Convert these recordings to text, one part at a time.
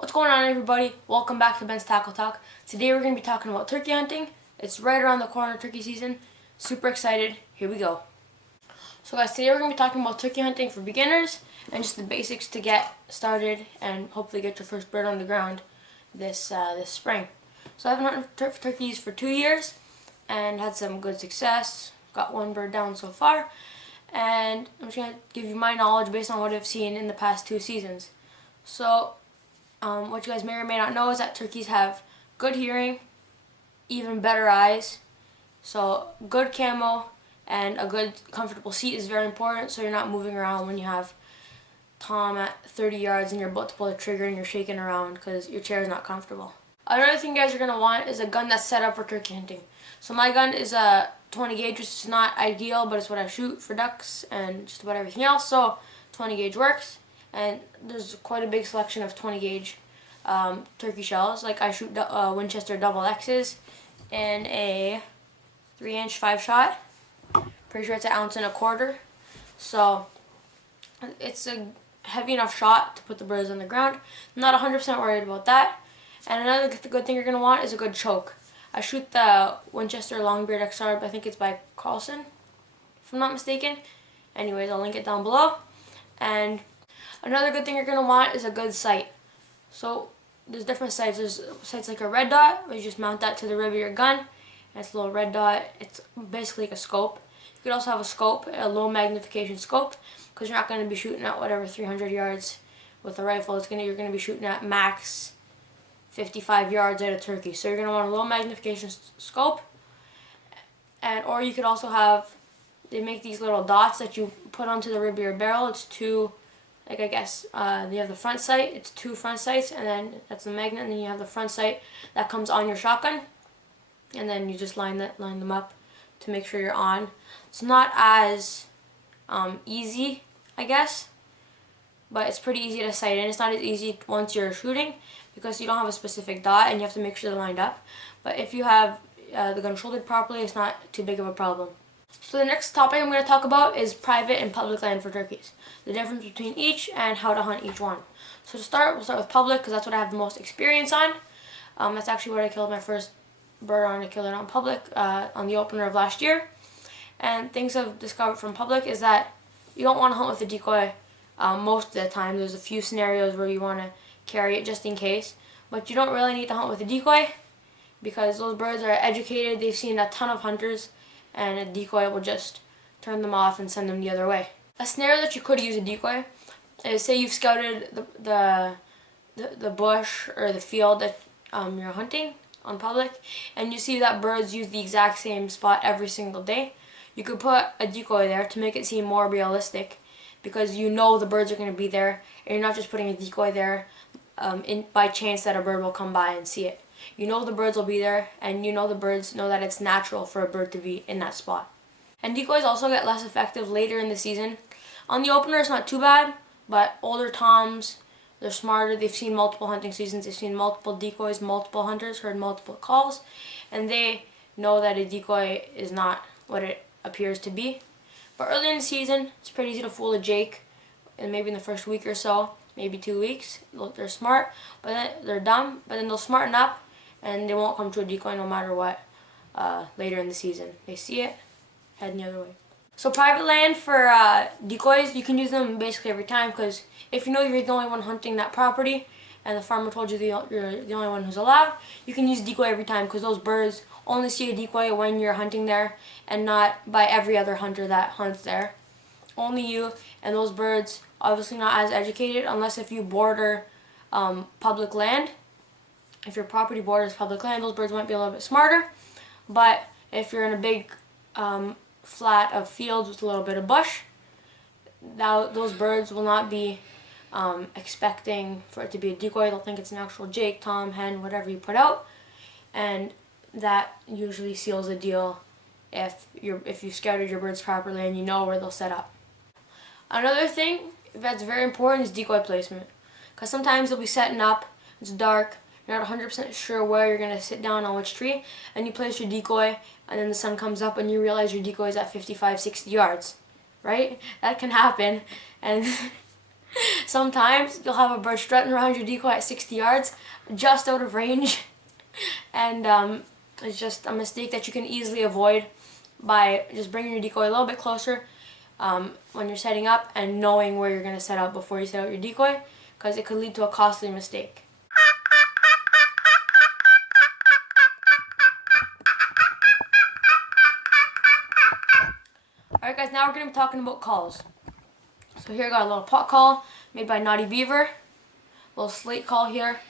What's going on, everybody? Welcome back to Ben's Tackle Talk. Today we're going to be talking about turkey hunting. It's right around the corner, turkey season. Super excited. Here we go. So guys, today we're going to be talking about turkey hunting for beginners and just the basics to get started and hopefully get your first bird on the ground this spring. So I've been hunting turkeys for 2 years and had some good success. Got one bird down so far. And I'm just going to give you my knowledge based on what I've seen in the past 2 seasons. So what you guys may or may not know is that turkeys have good hearing, even better eyes. So good camo and a good comfortable seat is very important, so you're not moving around when you have Tom at 30 yards and you're about to pull the trigger and you're shaking around because your chair is not comfortable. Another thing you guys are going to want is a gun that's set up for turkey hunting. So my gun is a 20 gauge, which is not ideal, but it's what I shoot for ducks and just about everything else, so 20 gauge works. And there's quite a big selection of 20 gauge turkey shells. Like I shoot Winchester double X's in a 3-inch 5-shot. Pretty sure it's 1.25 ounces. So it's a heavy enough shot to put the birds on the ground. I'm not 100% worried about that. And another good thing you're going to want is a good choke. I shoot the Winchester Longbeard XR, I think it's by Carlson, if I'm not mistaken. Anyways, I'll link it down below. And another good thing you're going to want is a good sight. So there's different sights. There's sights like a red dot, where you just mount that to the rib of your gun. And it's a little red dot. It's basically like a scope. You could also have a scope, a low magnification scope, because you're not going to be shooting at whatever 300 yards with a rifle. You're going to be shooting at max 55 yards at a turkey. So you're going to want a low magnification scope. Or you could also have, they make these little dots that you put onto the rib of your barrel. It's two, like I guess, you have the front sight, it's 2 front sights, and then that's the magnet, and then you have the front sight that comes on your shotgun, and then you just line them up to make sure you're on. It's not as easy, I guess, but it's pretty easy to sight in. It's not as easy once you're shooting because you don't have a specific dot and you have to make sure they're lined up. But if you have the gun shouldered properly, it's not too big of a problem. So the next topic I'm going to talk about is private and public land for turkeys. The difference between each and how to hunt each one. So to start, we'll start with public because that's what I have the most experience on. That's actually what I killed my first bird on. I killed it on public on the opener of last year. And things I've discovered from public is that you don't want to hunt with a decoy most of the time. There's a few scenarios where you want to carry it just in case. But you don't really need to hunt with a decoy because those birds are educated. They've seen a ton of hunters, and a decoy will just turn them off and send them the other way. A scenario that you could use a decoy is, say you've scouted the bush or the field that you're hunting on public, and you see that birds use the exact same spot every single day. You could put a decoy there to make it seem more realistic, because you know the birds are going to be there, and you're not just putting a decoy there by chance that a bird will come by and see it. You know the birds will be there, and you know the birds know that it's natural for a bird to be in that spot. And decoys also get less effective later in the season. On the opener, it's not too bad, but older toms, they're smarter. They've seen multiple hunting seasons. They've seen multiple decoys, multiple hunters, heard multiple calls, and they know that a decoy is not what it appears to be. But early in the season, it's pretty easy to fool a jake, and maybe in the first week or so, maybe 2 weeks, they're smart, but then they're dumb, but then they'll smarten up, and they won't come to a decoy no matter what later in the season. They see it, head the other way. So private land for decoys, you can use them basically every time, because if you know you're the only one hunting that property and the farmer told you you're the only one who's allowed, you can use decoy every time, because those birds only see a decoy when you're hunting there and not by every other hunter that hunts there. Only you, and those birds obviously not as educated unless if you border public land. If your property borders public land, those birds might be a little bit smarter. But if you're in a big flat of fields with a little bit of bush, those birds will not be expecting for it to be a decoy. They'll think it's an actual jake, tom, hen, whatever you put out, and that usually seals the deal if you scouted your birds properly and you know where they'll set up. Another thing that's very important is decoy placement, because sometimes you'll be setting up, it's dark, you're not 100% sure where you're going to sit down on which tree, and you place your decoy, and then the sun comes up and you realize your decoy is at 55, 60 yards, right? That can happen, and Sometimes you'll have a bird strutting around your decoy at 60 yards, just out of range, and it's just a mistake that you can easily avoid by just bringing your decoy a little bit closer when you're setting up and knowing where you're going to set up before you set out your decoy, because it could lead to a costly mistake. Alright guys, now we're going to be talking about calls. So here I got a little pot call made by Naughty Beaver, a little slate call here,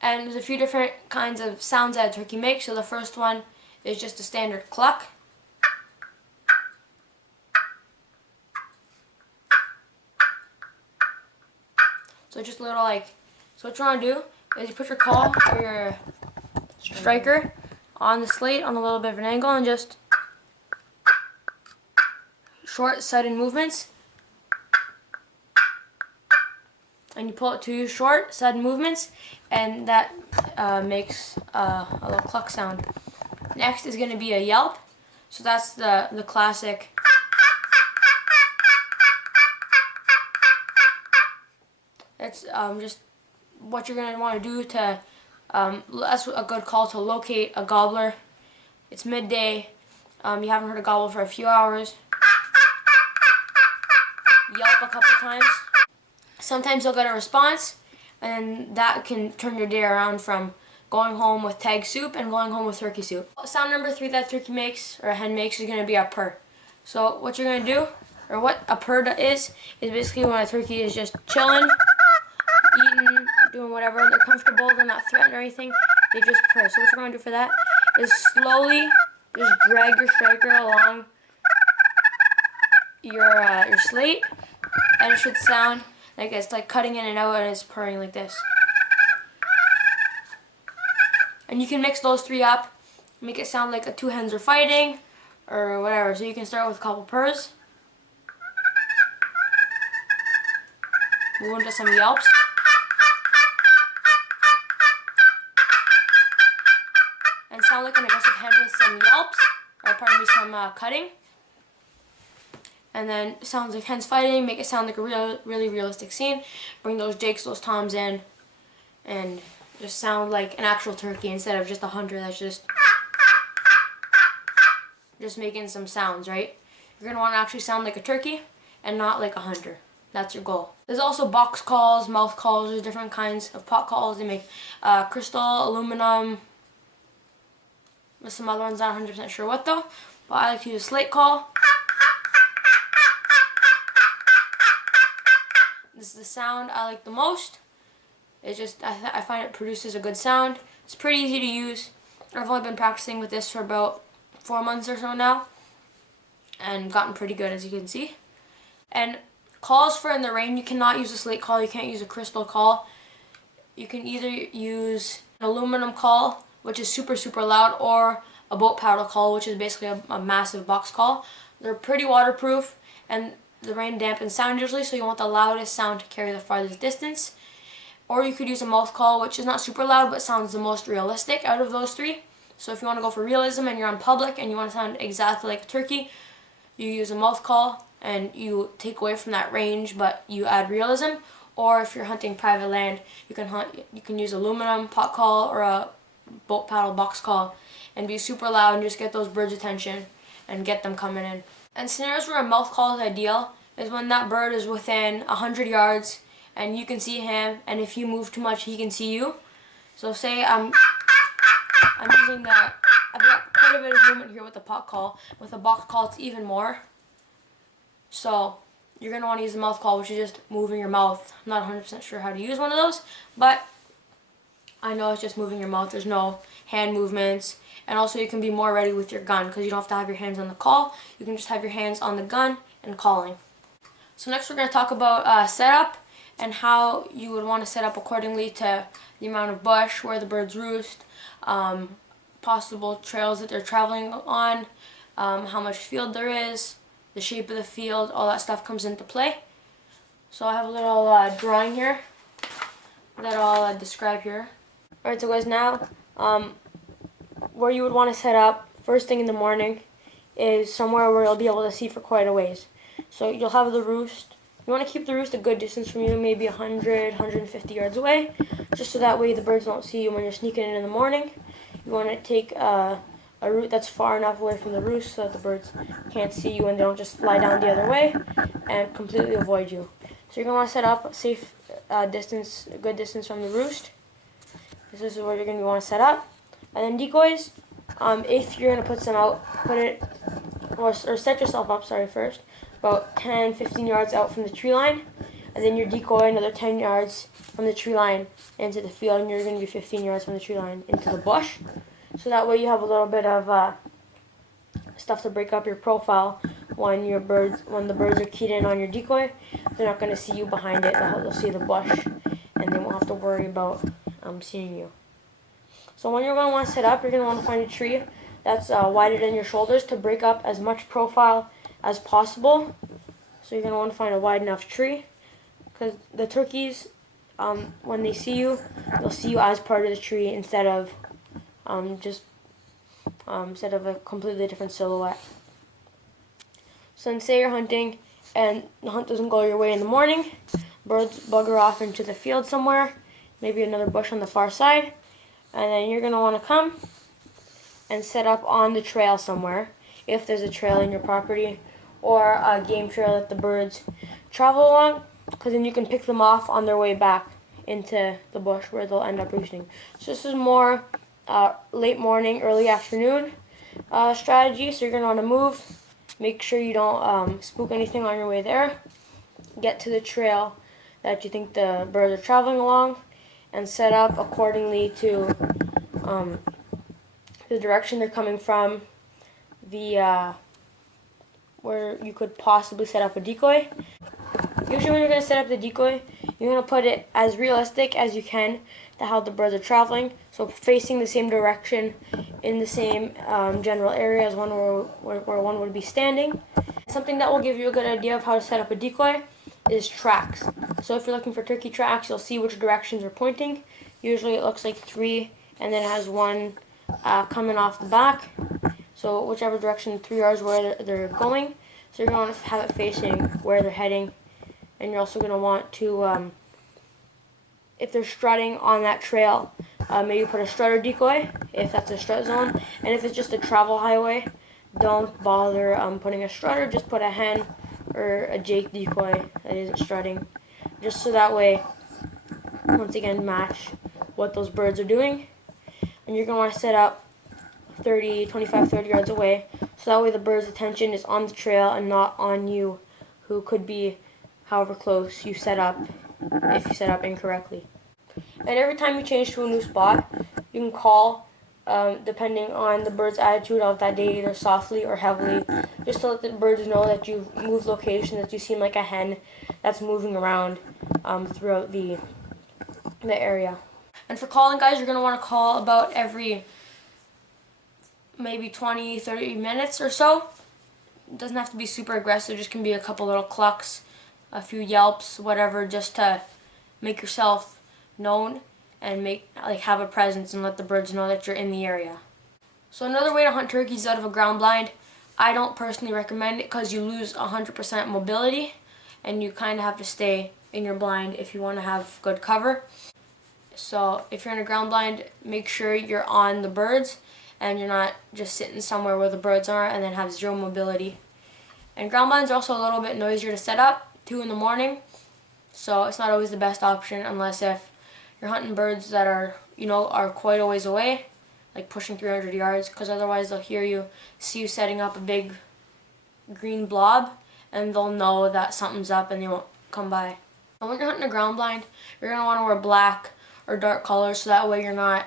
and there's a few different kinds of sounds that a turkey makes. So the first one is just a standard cluck. So just a little like, so what you want to do is you put your call or your striker on the slate on a little bit of an angle and just short sudden movements. And you pull it to short sudden movements, and that makes a little cluck sound. Next is going to be a yelp. So that's the classic It's just what you're going to want to do to, that's a good call to locate a gobbler. It's midday, you haven't heard a gobble for a few hours. Yelp a couple times. Sometimes you'll get a response, and that can turn your day around from going home with tag soup and going home with turkey soup. Sound number 3 that a turkey makes, or a hen makes, is going to be a purr. So what you're going to do, or what a purr is basically when a turkey is just chilling, eating, doing whatever, they're comfortable, they're not threatened or anything, they just purr. So what you're going to do for that is slowly just drag your striker along your slate, and it should sound like it's like cutting in and out, and it's purring like this. And you can mix those 3 up, make it sound like 2 hens are fighting, or whatever. So you can start with a couple purrs, move into some yelps, and sound like an aggressive hen with some yelps, or pardon me, some cutting. And then sounds like hens fighting, make it sound like a really realistic scene. Bring those jakes, those toms in, and just sound like an actual turkey instead of just a hunter that's just making some sounds, right? You're going to want to actually sound like a turkey and not like a hunter. That's your goal. There's also box calls, mouth calls, there's different kinds of pot calls. They make crystal, aluminum, there's some other ones, not 100% sure what though. But I like to use a slate call. This is the sound I like the most. It's just, I find it produces a good sound. It's pretty easy to use. I've only been practicing with this for about 4 months or so now, and gotten pretty good, as you can see. And calls for in the rain, you cannot use a slate call, you can't use a crystal call. You can either use an aluminum call, which is super loud, or a boat paddle call, which is basically a massive box call. They're pretty waterproof, and the rain dampens sound usually, so you want the loudest sound to carry the farthest distance. Or you could use a mouth call, which is not super loud but sounds the most realistic out of those 3. So if you want to go for realism and you're on public and you want to sound exactly like a turkey, you use a mouth call and you take away from that range but you add realism. Or if you're hunting private land, you can use aluminum pot call or a boat paddle box call and be super loud and just get those birds' attention and get them coming in. And scenarios where a mouth call is ideal is when that bird is within 100 yards and you can see him, and if you move too much, he can see you. So say I'm using that, I've got quite a bit of movement here with the pot call. With a box call, it's even more. So you're going to want to use the mouth call, which is just moving your mouth. I'm not 100% sure how to use one of those, but I know it's just moving your mouth. There's no hand movements. And also you can be more ready with your gun because you don't have to have your hands on the call. You can just have your hands on the gun and calling. So next we're going to talk about setup and how you would want to set up accordingly to the amount of bush, where the birds roost, possible trails that they're traveling on, how much field there is, the shape of the field, all that stuff comes into play. So I have a little drawing here that I'll describe here. Alright, so guys, now where you would want to set up first thing in the morning is somewhere where you'll be able to see for quite a ways. So you'll have the roost You want to keep the roost a good distance from you, maybe 100, 150 yards away, just so that way the birds don't see you when you're sneaking in the morning. You want to take a route that's far enough away from the roost so that the birds can't see you and they don't just fly down the other way and completely avoid you. So you're going to want to set up a safe distance, a good distance from the roost. This is where you're going to want to set up. And then decoys, if you're going to put some out, put it, or set yourself up, first, about 10, 15 yards out from the tree line. And then your decoy another 10 yards from the tree line into the field, and you're going to be 15 yards from the tree line into the bush. So that way you have a little bit of stuff to break up your profile when the birds are keyed in on your decoy. They're not going to see you behind it. They'll see the bush, and they won't have to worry about seeing you. So when you're going to want to set up, you're going to want to find a tree that's wider than your shoulders to break up as much profile as possible. So you're going to want to find a wide enough tree, because the turkeys, when they see you, they'll see you as part of the tree instead of instead of a completely different silhouette. So then say you're hunting and the hunt doesn't go your way in the morning, birds bugger off into the field somewhere, maybe another bush on the far side, and then you're going to want to come and set up on the trail somewhere, if there's a trail in your property, or a game trail that the birds travel along, because then you can pick them off on their way back into the bush where they'll end up roosting. So this is more late morning, early afternoon strategy. So you're going to want to move, make sure you don't spook anything on your way there, get to the trail that you think the birds are traveling along, and set up accordingly to the direction they're coming from, where you could possibly set up a decoy. Usually when you're going to set up the decoy, you're going to put it as realistic as you can to how the birds are traveling, so facing the same direction in the same general area as one where one would be standing. Something that will give you a good idea of how to set up a decoy is tracks. So if you're looking for turkey tracks, you'll see which directions are pointing. Usually it looks like 3, and then it has 1 coming off the back. So whichever direction 3 yards where they're going. So you're going to have it facing where they're heading. And you're also going to want to, if they're strutting on that trail, maybe put a strutter decoy, if that's a strut zone. And if it's just a travel highway, don't bother putting a strutter, just put a hen or a jake decoy that isn't strutting. Just so that way, once again, match what those birds are doing. And you're going to want to set up 25, 30 yards away, so that way the bird's attention is on the trail and not on you, who could be however close you set up, if you set up incorrectly. And every time you change to a new spot, you can call, depending on the bird's attitude of that day, either softly or heavily, just to let the birds know that you've moved location, that you seem like a hen that's moving around throughout the area. And for calling, guys, you're going to want to call about every maybe 20, 30 minutes or so. It doesn't have to be super aggressive, just can be a couple little clucks, a few yelps, whatever, just to make yourself known and have a presence and let the birds know that you're in the area. So another way to hunt turkeys out of a ground blind, I don't personally recommend it because you lose 100% mobility and you kind of have to stay in your blind if you want to have good cover. So if you're in a ground blind, make sure you're on the birds and you're not just sitting somewhere where the birds are and then have zero mobility. And ground blinds are also a little bit noisier to set up, 2 in the morning, so it's not always the best option unless if you're hunting birds that are quite a ways away, like pushing 300 yards, because otherwise they'll hear you, see you setting up a big green blob, and they'll know that something's up and they won't come by. And when you're hunting a ground blind, you're going to want to wear black or dark colors, so that way you're not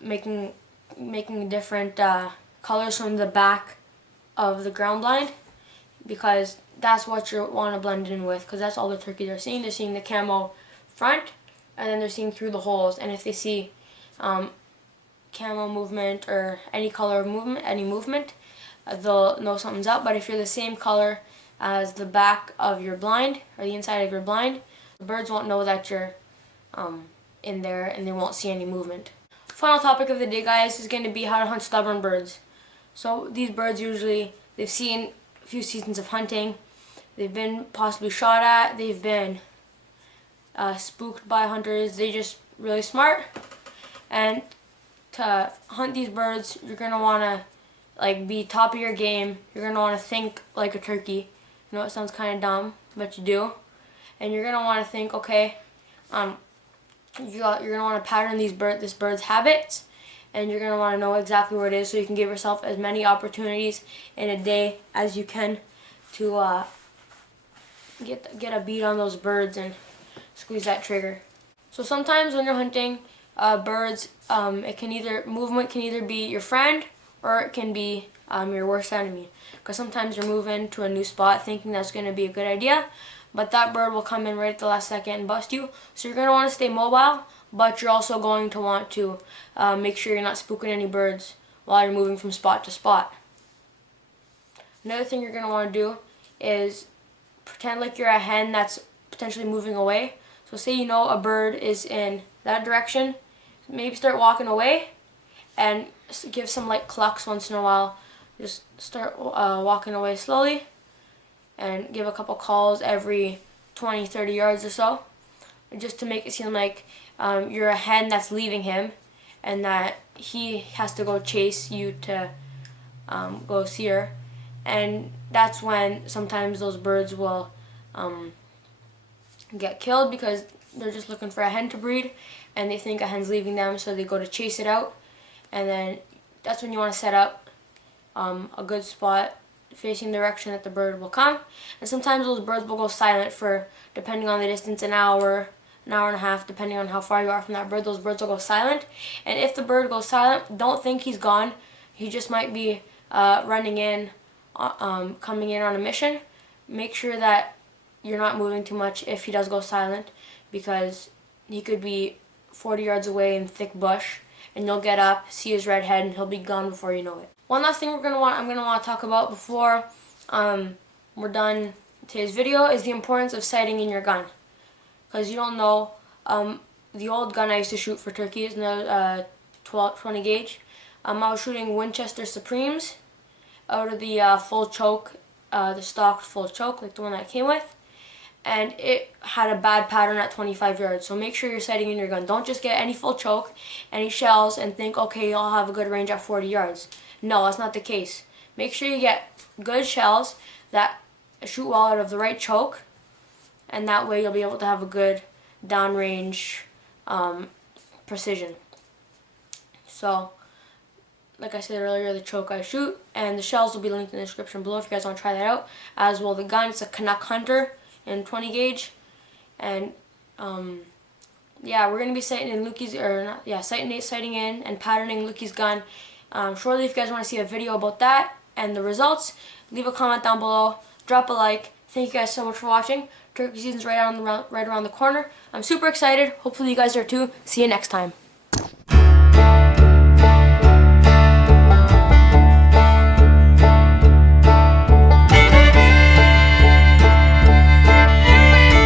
making different colors from the back of the ground blind, because that's what you want to blend in with, because that's all the turkeys are seeing. They're seeing the camo front, and then they're seeing through the holes, and if they see camo movement or any color movement, any movement, they'll know something's up. But if you're the same color as the back of your blind or the inside of your blind, the birds won't know that you're in there, and they won't see any movement. Final topic of the day, guys, is going to be how to hunt stubborn birds. So these birds usually, they've seen a few seasons of hunting, they've been possibly shot at, they've been spooked by hunters. They're just really smart. And to hunt these birds, you're gonna wanna be top of your game. You're gonna wanna think like a turkey. I know it sounds kind of dumb, but you do. And you're gonna wanna think, okay, you're gonna wanna pattern this bird's habits, and you're gonna wanna know exactly where it is, so you can give yourself as many opportunities in a day as you can to get a beat on those birds and squeeze that trigger. So sometimes when you're hunting birds, movement can either be your friend or it can be your worst enemy. Because sometimes you're moving to a new spot thinking that's going to be a good idea, but that bird will come in right at the last second and bust you. So you're going to want to stay mobile, but you're also going to want to make sure you're not spooking any birds while you're moving from spot to spot. Another thing you're going to want to do is pretend like you're a hen that's potentially moving away. So say you know a bird is in that direction, maybe start walking away and give some light clucks once in a while. Just start walking away slowly and give a couple calls every 20-30 yards or so, just to make it seem like you're a hen that's leaving him and that he has to go chase you to go see her. And that's when sometimes those birds will get killed because they're just looking for a hen to breed and they think a hen's leaving them, so they go to chase it out. And then that's when you want to set up a good spot facing the direction that the bird will come. And sometimes those birds will go silent for, depending on the distance, an hour and a half, depending on how far you are from that bird. Those birds will go silent. And if the bird goes silent, don't think he's gone. He just might be running in, coming in on a mission. Make sure that you're not moving too much if he does go silent, because he could be 40 yards away in thick bush and you'll get up, see his red head, and he'll be gone before you know it. One last thing I'm gonna want to talk about before we're done today's video is the importance of sighting in your gun, because you don't know. The old gun I used to shoot for turkeys, the 20 gauge. I was shooting Winchester Supremes out of the full choke, the stocked full choke, like the one that I came with. And it had a bad pattern at 25 yards. So make sure you're sighting in your gun. Don't just get any full choke, any shells, and think, okay, I'll have a good range at 40 yards. No, that's not the case. Make sure you get good shells that shoot well out of the right choke, and that way you'll be able to have a good downrange precision. So, like I said earlier, the choke I shoot, and the shells will be linked in the description below if you guys want to try that out. As well, the gun, it's a Canuck Hunter in 20 gauge, and yeah, we're gonna be sighting in sighting in and patterning Lukey's gun shortly. If you guys want to see a video about that and the results, leave a comment down below, drop a like. Thank you guys so much for watching. Turkey season's right around the corner. I'm super excited. Hopefully you guys are too. See you next time.